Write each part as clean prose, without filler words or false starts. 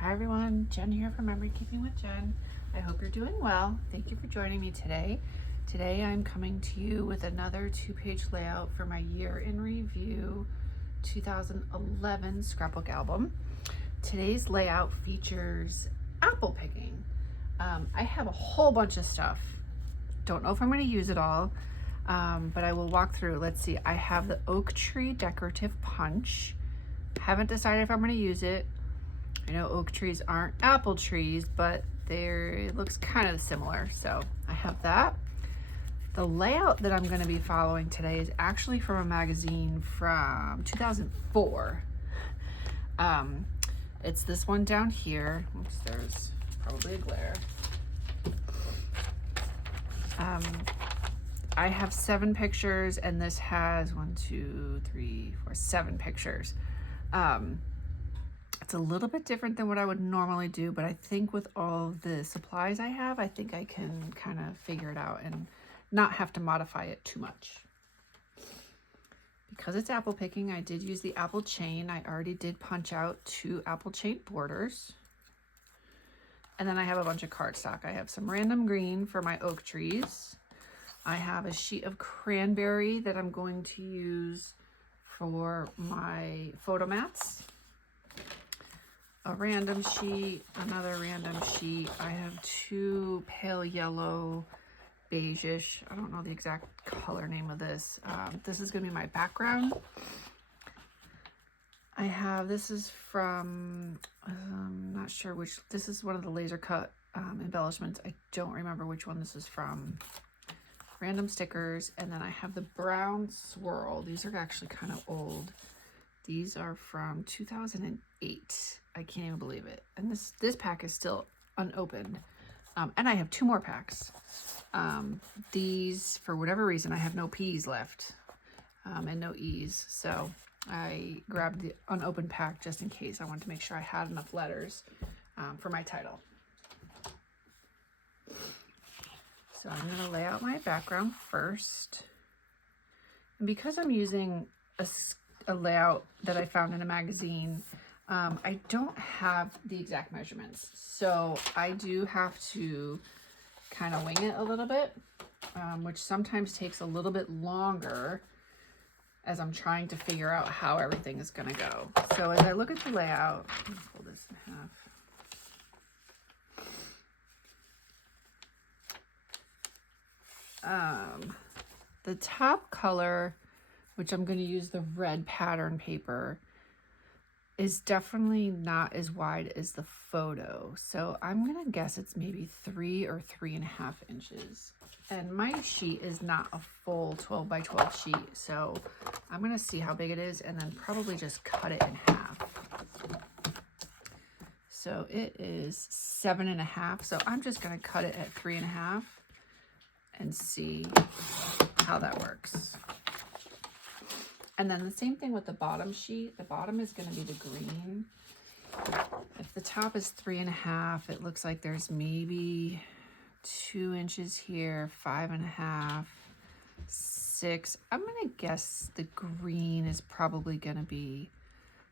Hi everyone, Jen here from Memory Keeping with Jen. I hope you're doing well. Thank you for joining me today. Today I'm coming to you with another 2-page layout for my year in review 2011 scrapbook album. Today's layout features apple picking. I have a whole bunch of stuff. Don't know if I'm going to use it all, but I will walk through. Let's see, I have the oak tree decorative punch. Haven't decided if I'm going to use it. I know oak trees aren't apple trees, but it looks kind of similar, so I have that. The layout that I'm going to be following today is actually from a magazine from 2004. It's this one down here. Oops, there's probably a glare. I have 7 pictures, and this has 7 pictures. It's a little bit different than what I would normally do, but I think with all the supplies I have, I think I can kind of figure it out and not have to modify it too much. Because it's apple picking, I did use the apple chain. I already did punch out 2 apple chain borders. And then I have a bunch of cardstock. I have some random green for my oak trees. I have a sheet of cranberry that I'm going to use for my photo mats. A random sheet, another random sheet. I have 2 pale yellow, beige-ish. I don't know the exact color name of this. This is going to be my background. This is from, not sure which, this is one of the laser cut embellishments. I don't remember which one this is from. Random stickers, and then I have the brown swirl. These are actually kind of old. These are from 2008. I can't even believe it. And this pack is still unopened. And I have 2 more packs. These, for whatever reason, I have no P's left and no E's. So I grabbed the unopened pack just in case. I wanted to make sure I had enough letters for my title. So I'm going to lay out my background first. And because I'm using a layout that I found in a magazine, I don't have the exact measurements. So I do have to kind of wing it a little bit, which sometimes takes a little bit longer as I'm trying to figure out how everything is going to go. So as I look at the layout, let me pull this in half. The top color, which I'm going to use the red pattern paper, is definitely not as wide as the photo. So I'm going to guess it's maybe 3 or 3.5 inches. And my sheet is not a full 12 by 12 sheet. So I'm going to see how big it is and then probably just cut it in half. So it is 7.5. So I'm just going to cut it at 3.5 and see how that works. And then the same thing with the bottom sheet. The bottom is going to be the green. If the top is 3.5, it looks like there's maybe 2 inches here, 5.5, 6. I'm going to guess the green is probably going to be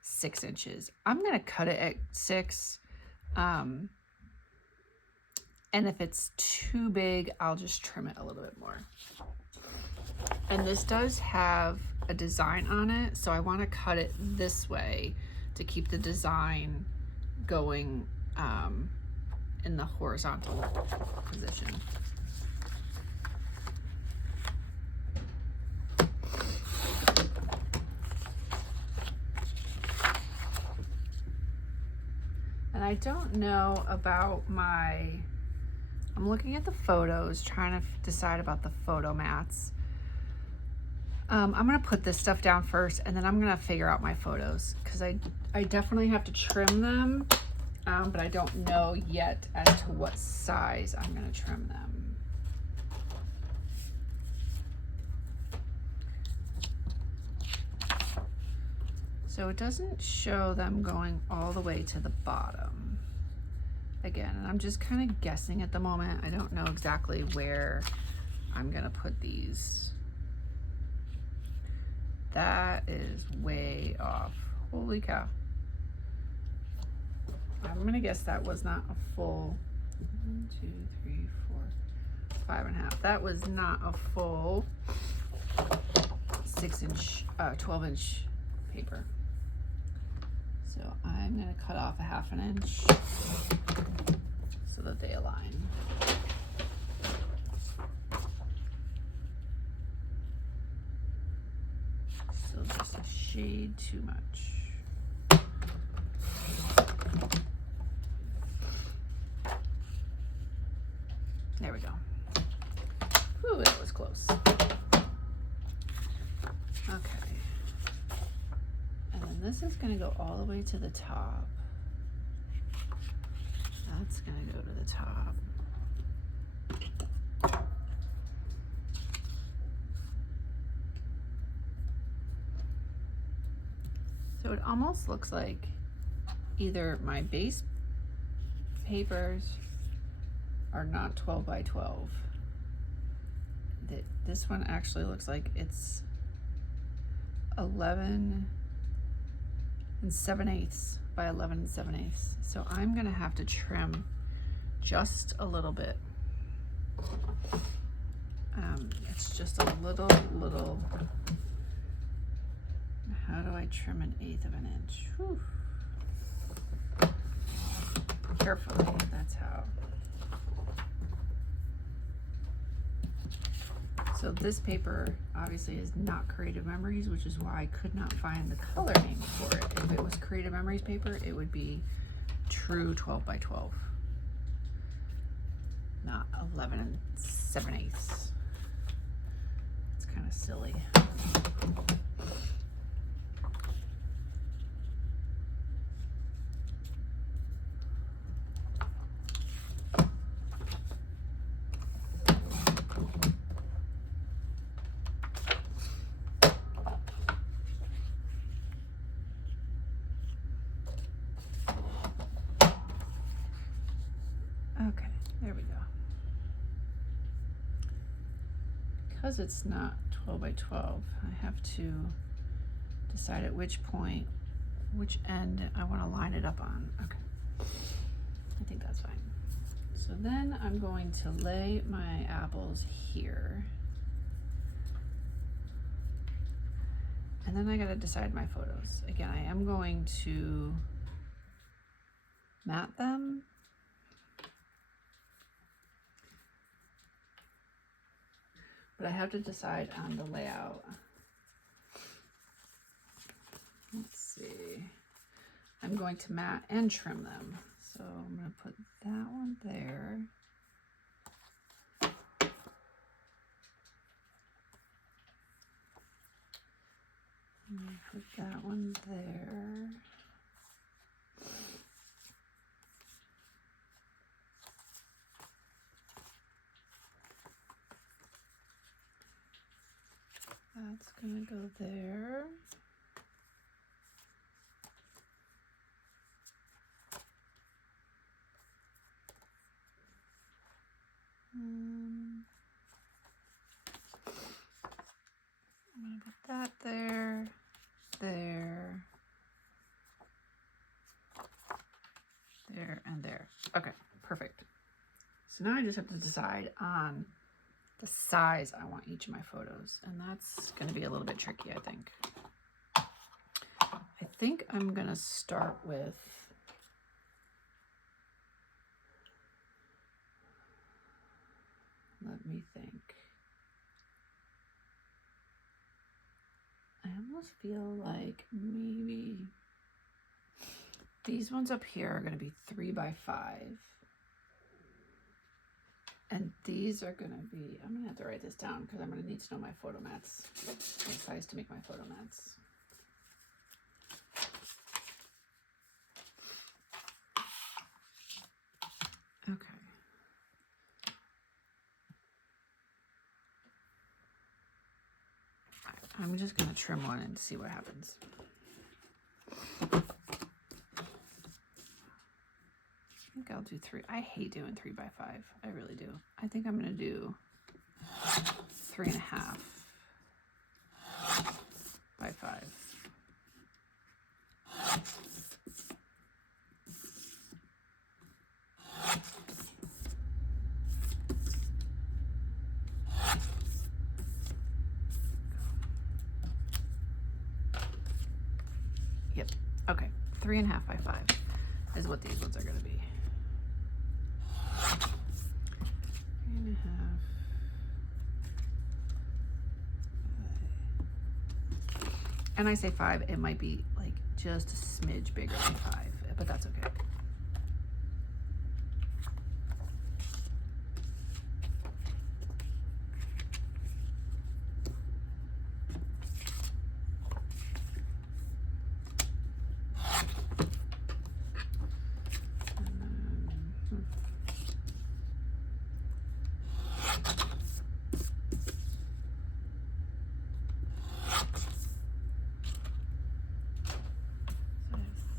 6 inches. I'm going to cut it at 6. And if it's too big, I'll just trim it a little bit more. And this does have a design on it, so I want to cut it this way to keep the design going in the horizontal position. And I don't know about I'm looking at the photos, trying to decide about the photo mats. I'm going to put this stuff down first, and then I'm going to figure out my photos, because I definitely have to trim them, but I don't know yet as to what size I'm going to trim them. So it doesn't show them going all the way to the bottom. Again, and I'm just kind of guessing at the moment. I don't know exactly where I'm going to put these. That is way off. Holy cow. I'm gonna guess that was not a full 1, 2, 3, 4, 5.5. That was not a full 12-inch paper. So I'm gonna cut off a 1/2 inch so that they align. Still just a shade too much. There we go. Ooh, that was close. Okay. And then this is going to go all the way to the top. That's going to go to the top. So it almost looks like either my base papers are not 12 by 12. This one actually looks like it's 11 7/8 by 11 7/8. So I'm gonna have to trim just a little bit. It's just a little. How do I trim 1/8 of an inch? Whew. Carefully, that's how. So this paper obviously is not Creative Memories, which is why I could not find the coloring for it. If it was Creative Memories paper, it would be true 12 by 12, not 11 7/8. It's kind of silly. Okay, there we go. Because it's not 12 by 12, I have to decide at which point, which end I want to line it up on. Okay, I think that's fine. So then I'm going to lay my apples here. And then I got to decide my photos. Again, I am going to mat them. But I have to decide on the layout. Let's see. I'm going to mat and trim them. So I'm going to put that one there. I'm going to put that one there. That's gonna go there. I'm gonna put that there, there, and there. Okay, perfect. So now I just have to decide on the size I want each of my photos, and that's going to be a little bit tricky, I think. I think I'm going to start with let me think. I almost feel like maybe these ones up here are going to be 3 by 5. And these are going to be, I'm going to have to write this down because I'm going to need to know my photo mats, the size to make my photo mats. Okay. I'm just going to trim one and see what happens. I think I'll do 3. I hate doing 3 by 5. I really do. I think I'm going to do 3.5 by 5. Yep. Okay. 3.5 by 5 is what these ones are going to be. 3.5. And I say 5, it might be like just a smidge bigger than 5, but that's okay.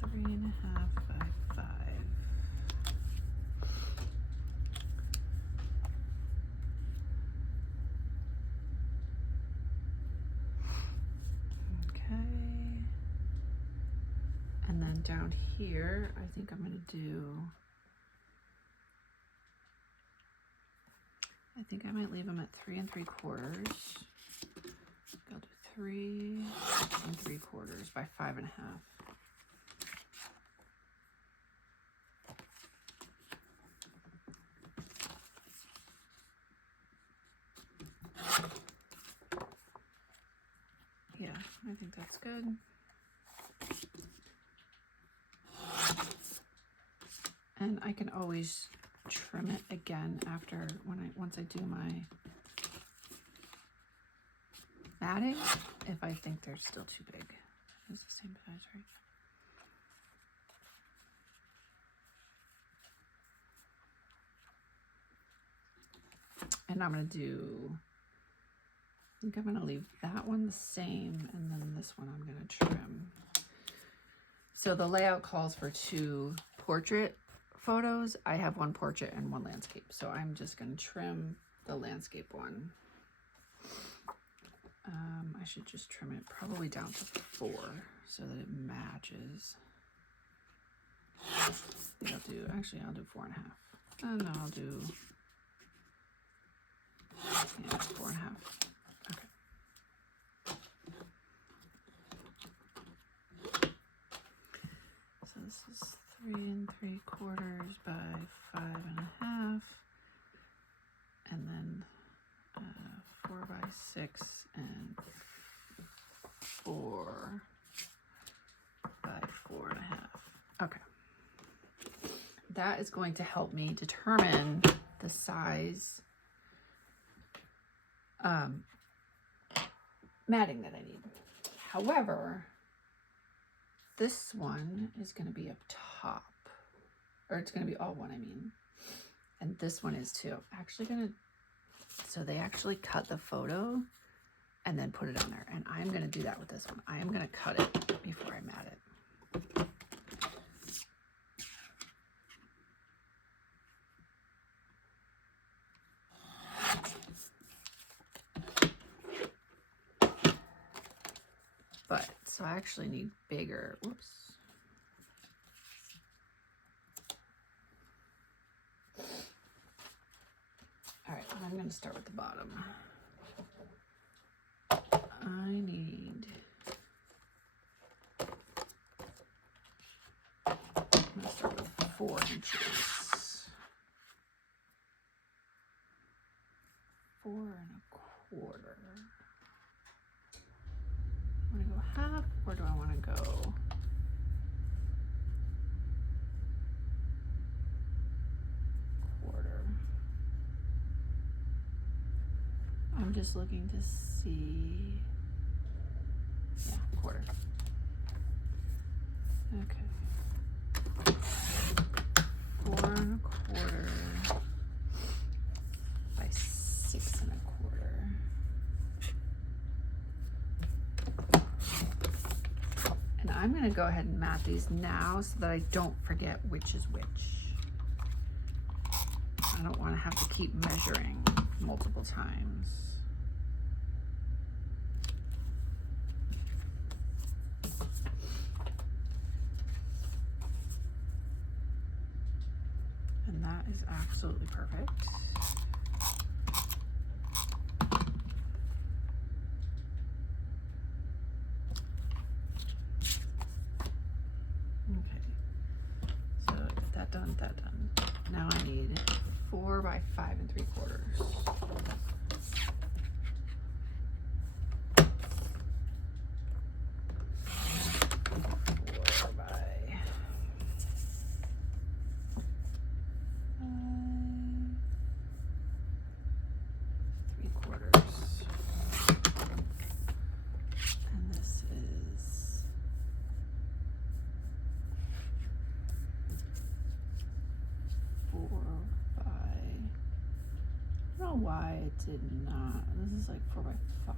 So 3.5 by 5. Okay. And then down here, I think I'm going to do, I think I might leave them at 3 3/4. I'll do 3 3/4 by 5.5. Yeah, I think that's good. And I can always trim it again after once I do my matting if I think they're still too big. It's the same size, right? And I'm going to do, I think I'm going to leave that one the same, and then this one I'm going to trim. So the layout calls for 2 portrait photos. I have 1 portrait and 1 landscape, so I'm just going to trim the landscape one. I should just trim it probably down to 4 so that it matches. I think I'll do 4.5. No, I'll do 4.5. Okay. So this is 3 3/4 by 5.5, and then 4 by 6 and 4 by 4.5. Okay. That is going to help me determine the size matting that I need. However, this one is going to be up top, or it's going to be all one, I mean, and this one is too. Actually going to, so they actually cut the photo and then put it on there, and I'm going to do that with this one. I am going to cut it before I mat it. But, so I actually need bigger, whoops. All right, I'm going to start with the bottom. I need, I'm going to start with 4 inches. 4 1/4. I want to go half, or do I want to go quarter? I'm just looking to see, yeah, quarter. Okay. 4 1/4 by 6 1/4. And I'm going to go ahead and mat these now so that I don't forget which is which. I don't want to have to keep measuring multiple times. And that is absolutely perfect. that done, that done. Now I need 4 by 5 3/4. 4 by 5 3/4. And this is 4 by, I don't know why it did not. This is like 4 by 5.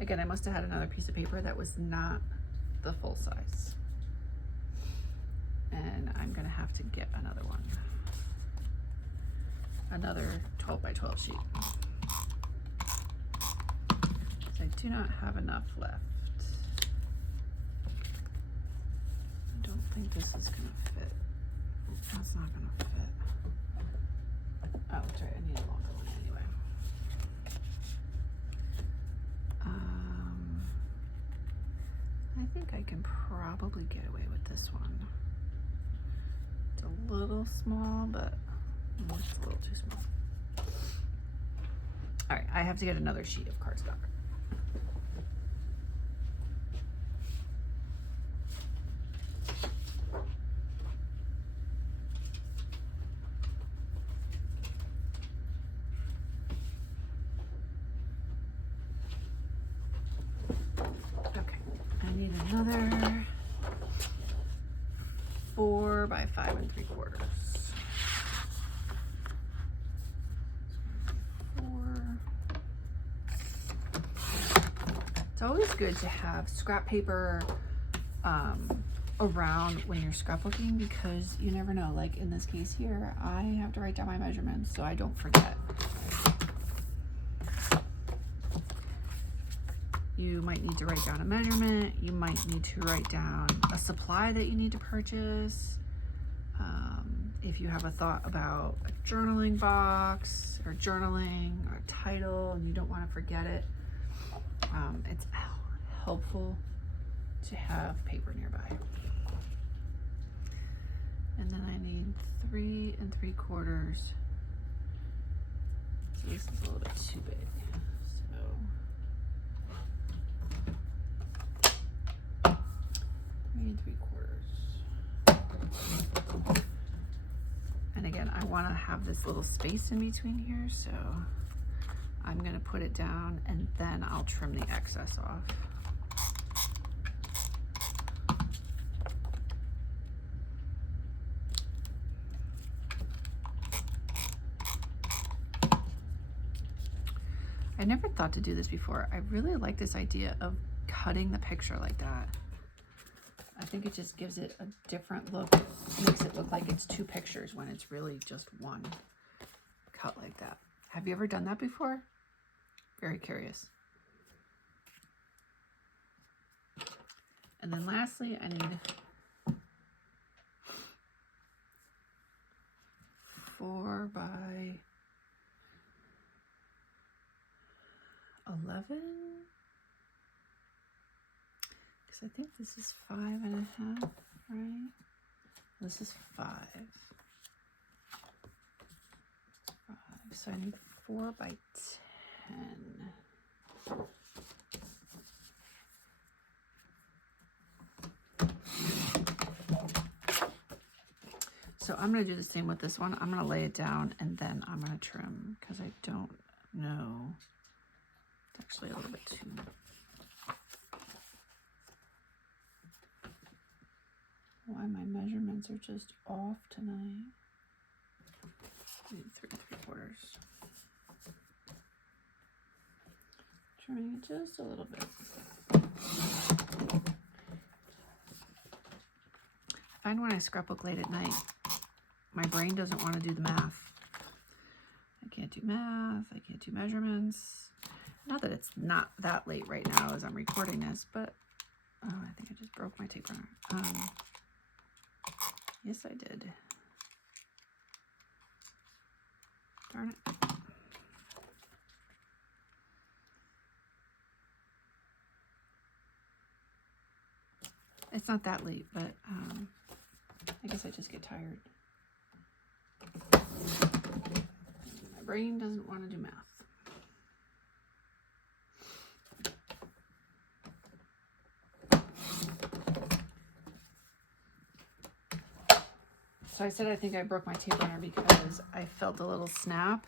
Again, I must have had another piece of paper that was not the full size. And I'm gonna have to get another one. Another 12 by 12 sheet. So I do not have enough left. I don't think this is gonna fit. That's not gonna fit. Oh, that's right, I need a longer one anyway. I think I can probably get away with this one. It's a little small, but it's a little too small. All right, I have to get another sheet of cardstock. Another 4 by 5 3/4. 4. It's always good to have scrap paper around when you're scrapbooking, because you never know. Like in this case here, I have to write down my measurements so I don't forget. You might need to write down a measurement. You might need to write down a supply that you need to purchase. If you have a thought about a journaling box or journaling or a title and you don't want to forget it, it's helpful to have paper nearby. And then I need 3 3/4. So this is a little bit too big. 3 3/4. And again, I want to have this little space in between here, so I'm going to put it down and then I'll trim the excess off. I never thought to do this before. I really like this idea of cutting the picture like that. I think it just gives it a different look, makes it look like it's 2 pictures when it's really just one cut like that. Have you ever done that before? Very curious. And then lastly, I need 4 by 11. I think this is 5 1/2, right? This is 5. 5. So I need 4 by 10. So I'm going to do the same with this one. I'm going to lay it down and then I'm going to trim, because I don't know. It's actually a little bit too much. Why my measurements are just off tonight. I need 3 3/4. Trimming it just a little bit. I find when I scrapbook late at night, my brain doesn't want to do the math. I can't do math, I can't do measurements. Not that it's not that late right now as I'm recording this, but oh, I think I just broke my tape runner. Yes, I did. Darn it. It's not that late, but I guess I just get tired. My brain doesn't want to do math. So I said I think I broke my tape runner because I felt a little snap,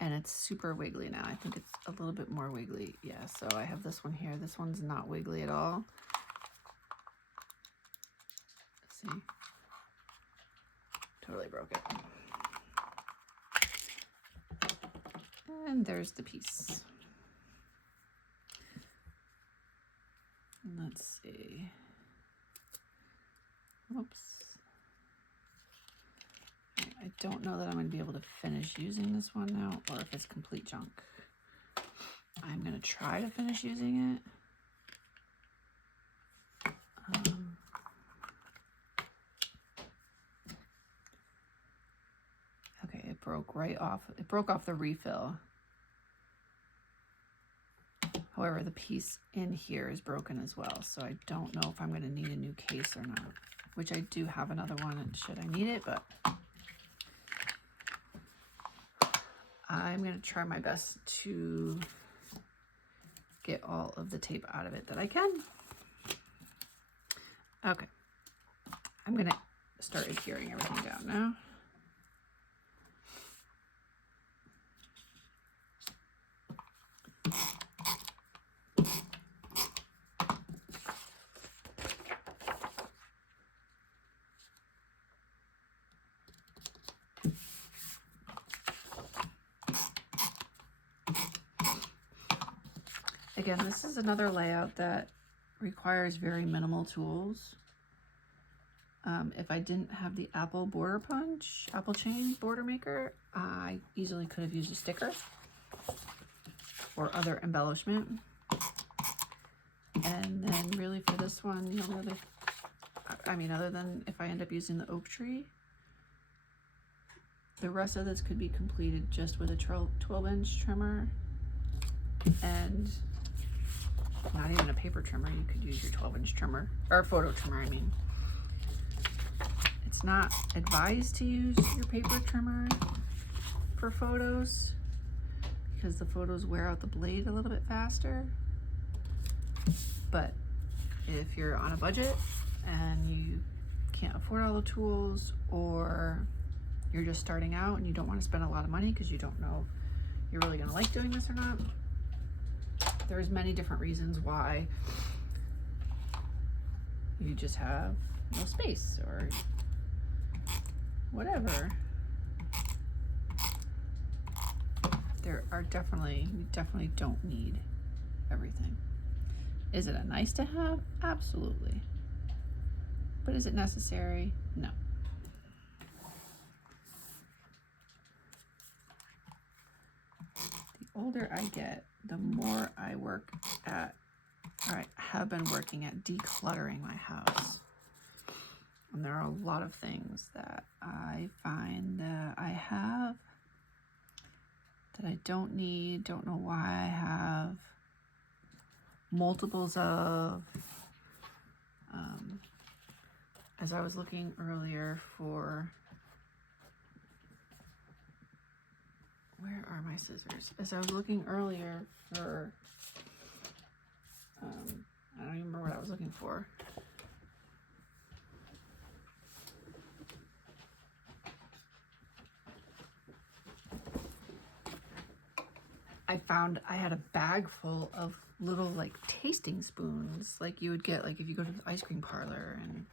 and it's super wiggly now. I think it's a little bit more wiggly. Yeah, so I have this one here. This one's not wiggly at all. Let's see. Totally broke it. And there's the piece. Let's see. Oops. I don't know that I'm going to be able to finish using this one now, or if it's complete junk. I'm going to try to finish using it. Okay, it broke right off. It broke off the refill. However, the piece in here is broken as well, so I don't know if I'm going to need a new case or not, which I do have another one should I need it, but I'm going to try my best to get all of the tape out of it that I can. Okay, I'm going to start adhering everything down now. Again, this is another layout that requires very minimal tools. If I didn't have the Apple chain border maker, I easily could have used a sticker or other embellishment. And then really for this one, the other, other than if I end up using the oak tree, the rest of this could be completed just with a 12-inch trimmer and not even a paper trimmer. You could use your 12-inch trimmer, or photo trimmer, I mean. It's not advised to use your paper trimmer for photos because the photos wear out the blade a little bit faster. But if you're on a budget and you can't afford all the tools, or you're just starting out and you don't want to spend a lot of money because you don't know if you're really going to like doing this or not, there's many different reasons why you just have no space or whatever. There are you definitely don't need everything. Is it a nice to have? Absolutely. But is it necessary? No. The older I get, the more I work at, or I have been working at decluttering my house. And there are a lot of things that I find that I have that I don't need, don't know why I have multiples of. As I was looking earlier for, where are my scissors? As I was looking earlier for, I don't even remember what I was looking for. I found I had a bag full of little like tasting spoons, like you would get like if you go to the ice cream parlor and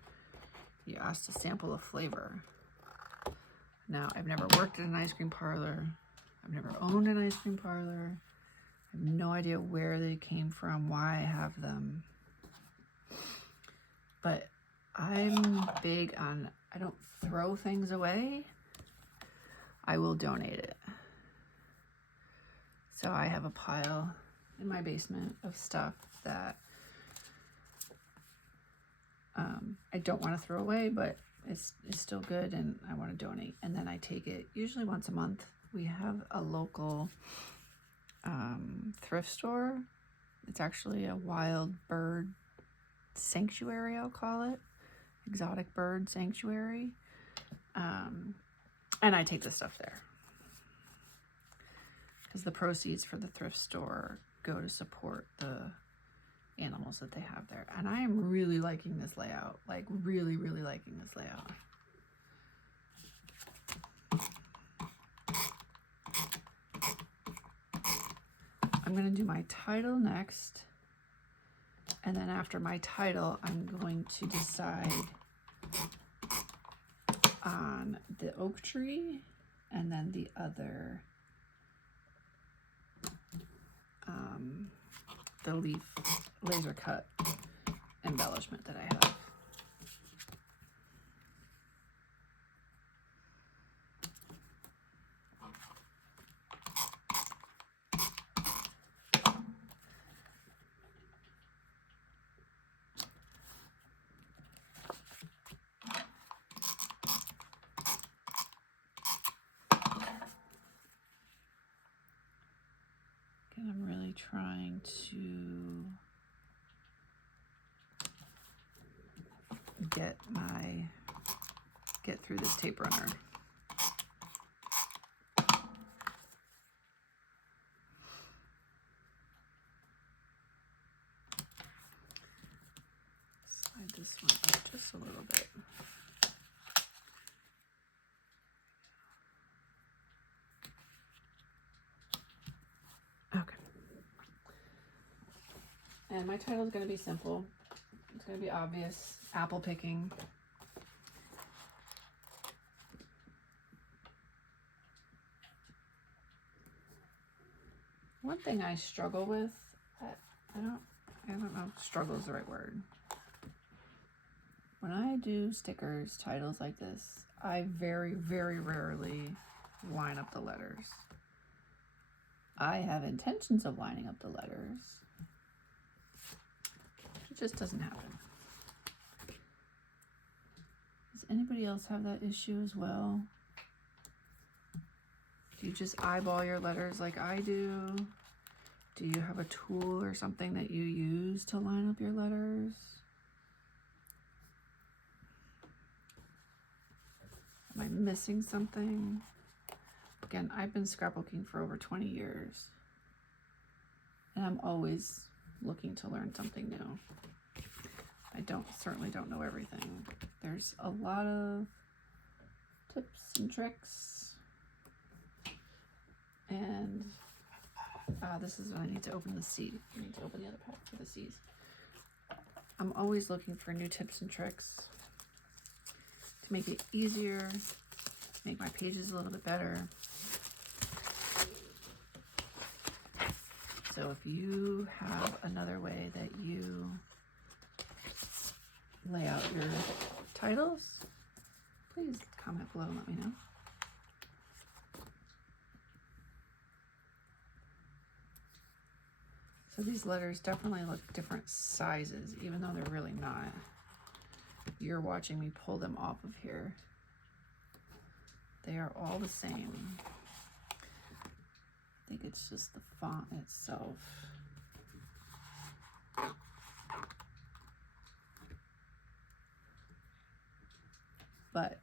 you asked to sample a flavor. Now, I've never worked at an ice cream parlor. I've never owned an ice cream parlor. I have no idea where they came from, why I have them. But I'm big on, I don't throw things away. I will donate it. So I have a pile in my basement of stuff that I don't want to throw away, but it's still good and I want to donate. And then I take it usually once a month. We have a local thrift store. It's actually a wild bird sanctuary, I'll call it. Exotic bird sanctuary. And I take the stuff there because the proceeds for the thrift store go to support the animals that they have there. And I am really liking this layout, like really, really liking this layout. I'm going to do my title next. And then after my title, I'm going to decide on the oak tree and then the other, the leaf laser cut embellishment that I have. I'm really trying to get through this tape runner. Slide this one up just a little bit. Okay. And my title is going to be simple. It's going to be obvious. Apple picking. One thing I struggle with, I don't know if struggle is the right word. When I do stickers, titles like this, I very, very rarely line up the letters. I have intentions of lining up the letters. It just doesn't happen. Does anybody else have that issue as well? Do you just eyeball your letters like I do? Do you have a tool or something that you use to line up your letters? Am I missing something? Again, I've been scrapbooking for over 20 years. And I'm always looking to learn something new. I certainly don't know everything. There's a lot of tips and tricks. And this is when I need to open the seed. I need to open the other pack for the seeds. I'm always looking for new tips and tricks to make it easier, make my pages a little bit better. So if you have another way that you lay out your titles, please comment below and let me know. So these letters definitely look different sizes, even though they're really not. You're watching me pull them off of here. They are all the same. I think it's just the font itself. But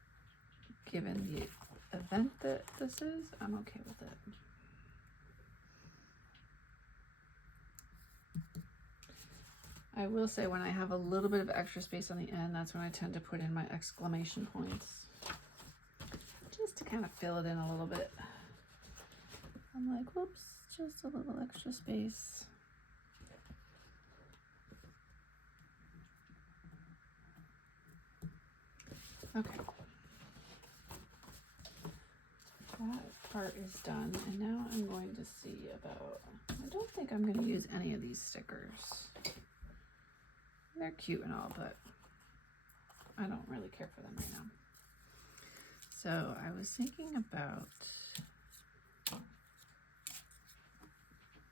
given the event that this is, I'm okay with it. I will say when I have a little bit of extra space on the end, that's when I tend to put in my exclamation points. Just to kind of fill it in a little bit. I'm like, whoops, just a little extra space. Okay. That part is done, and now I'm going to see about, I don't think I'm going to use any of these stickers. They're cute and all, but I don't really care for them right now. So I was thinking about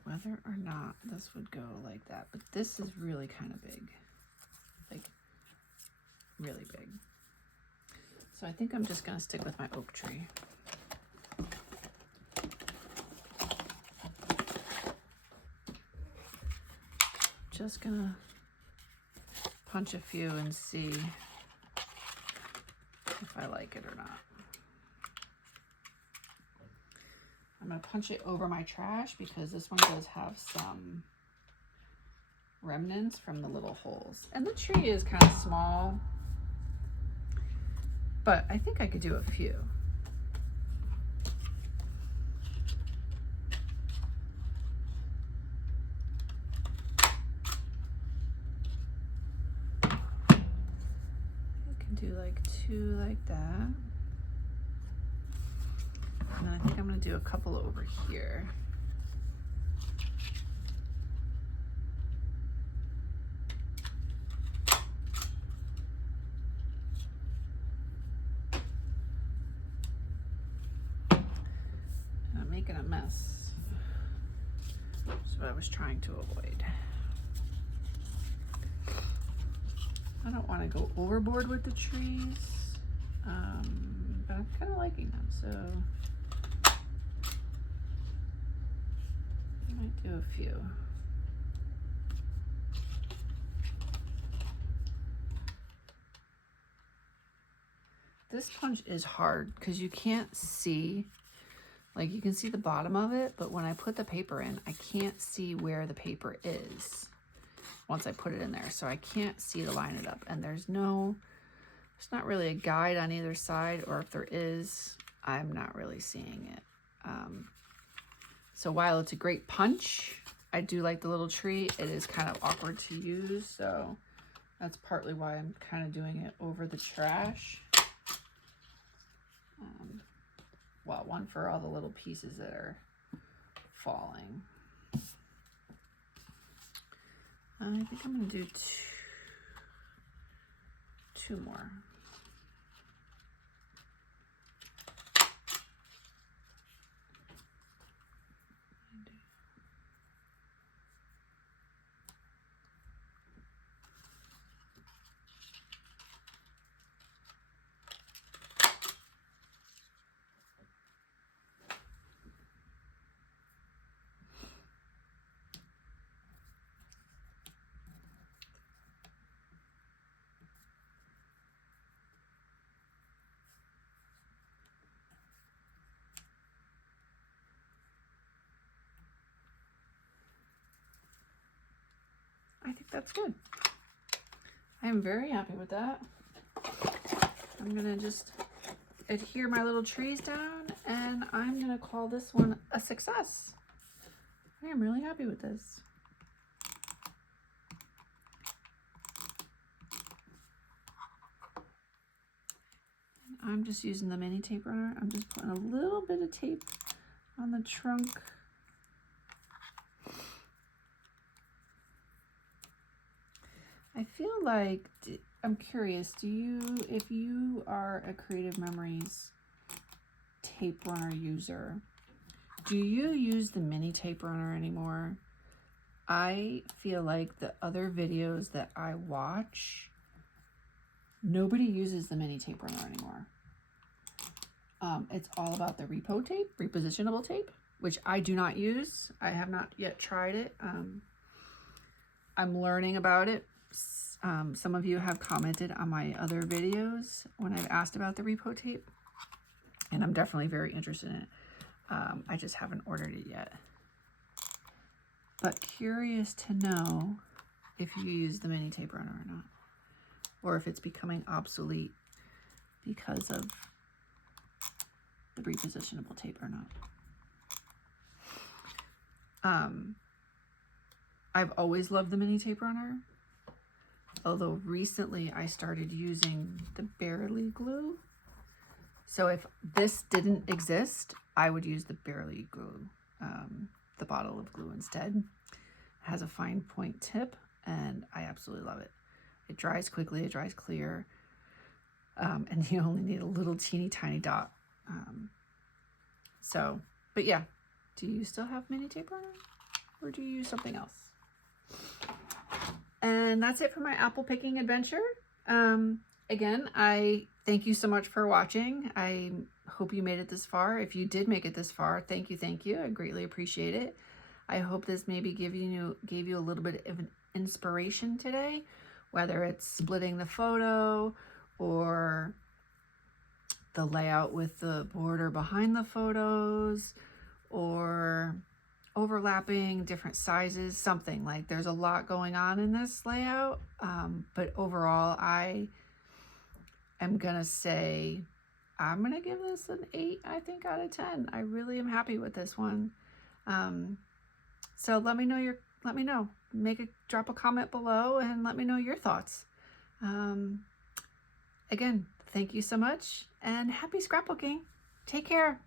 whether or not this would go like that, but this is really kind of big, like really big. So I think I'm just going to stick with my oak tree. Just gonna punch a few and see if I like it or not. I'm going to punch it over my trash because this one does have some remnants from the little holes. And the tree is kind of small, but I think I could do a few. Do like 2 like that. And then I think I'm going to do a couple over here. And I'm making a mess. That's what I was trying to avoid. I don't want to go overboard with the trees, but I'm kind of liking them, so I might do a few. This punch is hard because you can't see, like you can see the bottom of it, but when I put the paper in, I can't see where the paper is once I put it in there, so I can't see to line it up. And there's not really a guide on either side, or if there is, I'm not really seeing it. So while it's a great punch, I do like the little tree. It is kind of awkward to use, so that's partly why I'm kind of doing it over the trash. Well, one for all the little pieces that are falling. I think I'm going to do two more. I think that's good. I am very happy with that. I'm gonna just adhere my little trees down, and I'm gonna call this one a success. I am really happy with this. I'm just using the mini tape runner. I'm just putting a little bit of tape on the trunk. I feel like, I'm curious, if you are a Creative Memories tape runner user, do you use the mini tape runner anymore? I feel like the other videos that I watch, nobody uses the mini tape runner anymore. It's all about the repo tape, repositionable tape, which I do not use. I have not yet tried it. I'm learning about it. Some of you have commented on my other videos when I've asked about the repo tape, and I'm definitely very interested in it. I just haven't ordered it yet. But curious to know if you use the mini tape runner or not, or if it's becoming obsolete because of the repositionable tape or not. I've always loved the mini tape runner, although recently I started using the Barely glue. So if this didn't exist, I would use the Barely glue, the bottle of glue instead. It has a fine point tip, and I absolutely love it. It dries quickly, it dries clear, and you only need a little teeny tiny dot. But yeah, do you still have mini tape runner, or do you use something else? And that's it for my apple picking adventure. Again, I thank you so much for watching. I hope you made it this far. If you did make it this far, thank you. I greatly appreciate it. I hope this maybe gave you a little bit of an inspiration today, whether it's splitting the photo or the layout with the border behind the photos, or overlapping different sizes, something. Like, there's a lot going on in this layout, but overall I am gonna say I'm gonna give this an 8, I think, out of 10. I really am happy with this one. So let me know drop a comment below and let me know your thoughts. Again, thank you so much and happy scrapbooking. Take care.